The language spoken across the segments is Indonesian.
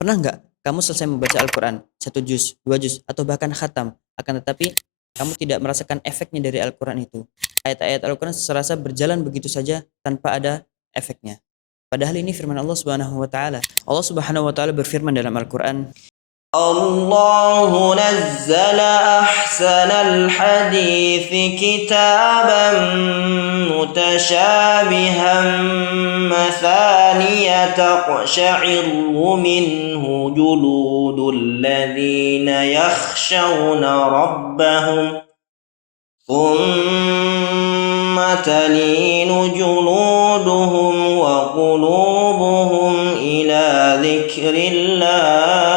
Pernah nggak kamu selesai membaca Al-Quran, satu juz, dua juz, atau bahkan khatam, akan tetapi kamu tidak merasakan efeknya dari Al-Quran itu. Ayat-ayat Al-Quran serasa berjalan begitu saja tanpa ada efeknya. Padahal ini firman Allah Subhanahu wa taala. Allah Subhanahu wa taala berfirman dalam Al-Quran, الله نزل أحسن الحديث كتابا متشابها مثانية تقشعر منه جلود الذين يخشون ربهم ثم تلين جلودهم وقلوبهم إلى ذكر الله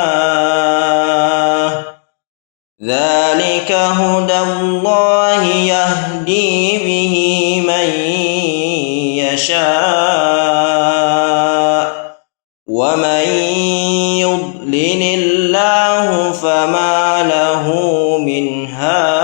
ذلك هدى الله يهدي به من يشاء ومن يضلل الله فما له من هاد.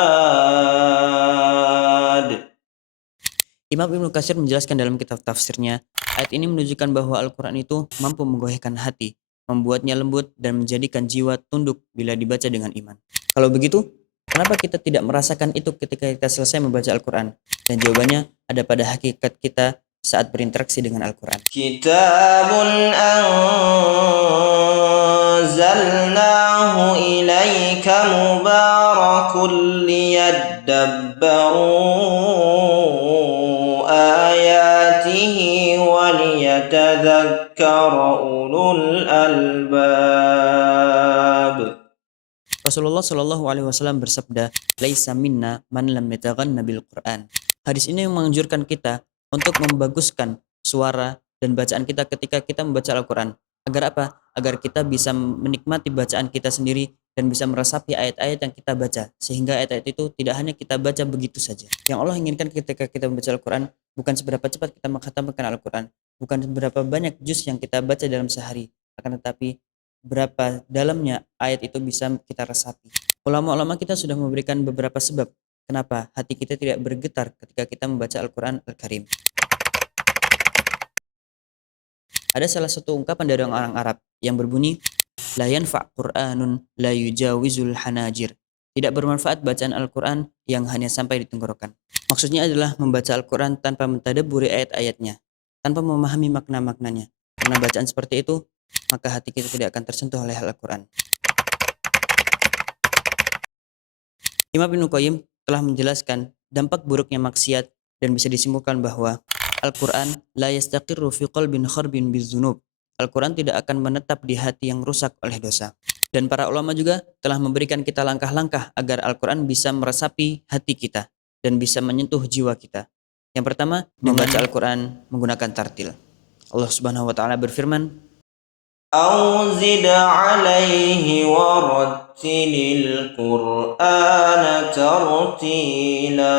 Imam Ibnu Katsir menjelaskan dalam kitab tafsirnya, ayat ini menunjukkan bahwa Al-Quran itu mampu menggoyahkan hati, membuatnya lembut dan menjadikan jiwa tunduk bila dibaca dengan iman. Kalau begitu, kenapa kita tidak merasakan itu ketika kita selesai membaca Al-Quran? Dan jawabannya ada pada hakikat kita saat berinteraksi dengan Al-Quran. كتاب أنزلناه إليك مبارك ليدبروا آياته وليتذكر أولو الألباب. Rasulullah Shallallahu Alaihi Wasallam bersabda, "Laisa minna man lam yataghanna bil Quran." Hadis ini menganjurkan kita untuk membaguskan suara dan bacaan kita ketika kita membaca Al-Quran. Agar apa? Agar kita bisa menikmati bacaan kita sendiri dan bisa meresapi ayat-ayat yang kita baca. Sehingga ayat-ayat itu tidak hanya kita baca begitu saja. Yang Allah inginkan ketika kita membaca Al-Quran bukan seberapa cepat kita mengkhatamkan Al-Quran, bukan seberapa banyak juz yang kita baca dalam sehari, akan tetapi berapa dalamnya ayat itu bisa kita resapi. Ulama-ulama kita sudah memberikan beberapa sebab kenapa hati kita tidak bergetar ketika kita membaca Al-Quran Al-Karim. Ada salah satu ungkapan dari orang Arab yang berbunyi, la yanfa' Qur'anun la yujawizul hanajir. Tidak bermanfaat bacaan Al-Quran yang hanya sampai di tenggorokan. Maksudnya adalah membaca Al-Quran tanpa mentadabburi ayat-ayatnya, tanpa memahami makna-maknanya. Karena bacaan seperti itu, maka hati kita tidak akan tersentuh oleh Al-Quran. Imam Ibnu Qayyim telah menjelaskan dampak buruknya maksiat dan bisa disimpulkan bahwa Al-Quran la yastaqirru fi qalbin kharbin bidzunub. Al-Quran tidak akan menetap di hati yang rusak oleh dosa. Dan para ulama juga telah memberikan kita langkah-langkah agar Al-Quran bisa meresapi hati kita dan bisa menyentuh jiwa kita. Yang pertama, membaca Al-Quran menggunakan tartil. Allah Subhanahu wa taala berfirman, أو زد عليه ورتل القرآن ترتيلا.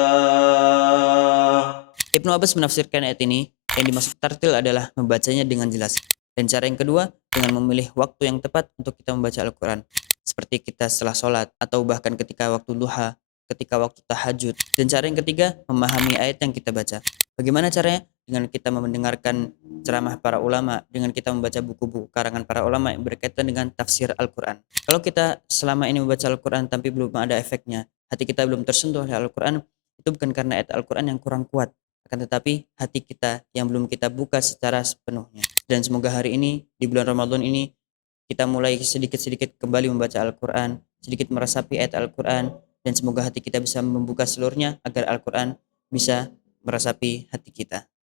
Ibnu Abbas menafsirkan ayat ini, yang dimaksud tartil adalah membacanya dengan jelas. Dan cara yang kedua, dengan memilih waktu yang tepat untuk kita membaca Al-Quran. Seperti kita setelah sholat, atau bahkan ketika waktu duha, ketika waktu tahajud. Dan cara yang ketiga, memahami ayat yang kita baca. Bagaimana caranya? Dengan kita mendengarkan ceramah para ulama, dengan kita membaca buku-buku karangan para ulama yang berkaitan dengan tafsir Al-Quran. Kalau kita selama ini membaca Al-Quran tapi belum ada efeknya, hati kita belum tersentuh oleh Al-Quran, itu bukan karena ayat Al-Quran yang kurang kuat, akan tetapi hati kita yang belum kita buka secara sepenuhnya. Dan semoga hari ini, di bulan Ramadan ini, kita mulai sedikit-sedikit kembali membaca Al-Quran, sedikit meresapi ayat Al-Quran, dan semoga hati kita bisa membuka seluruhnya agar Al-Quran bisa meresapi hati kita.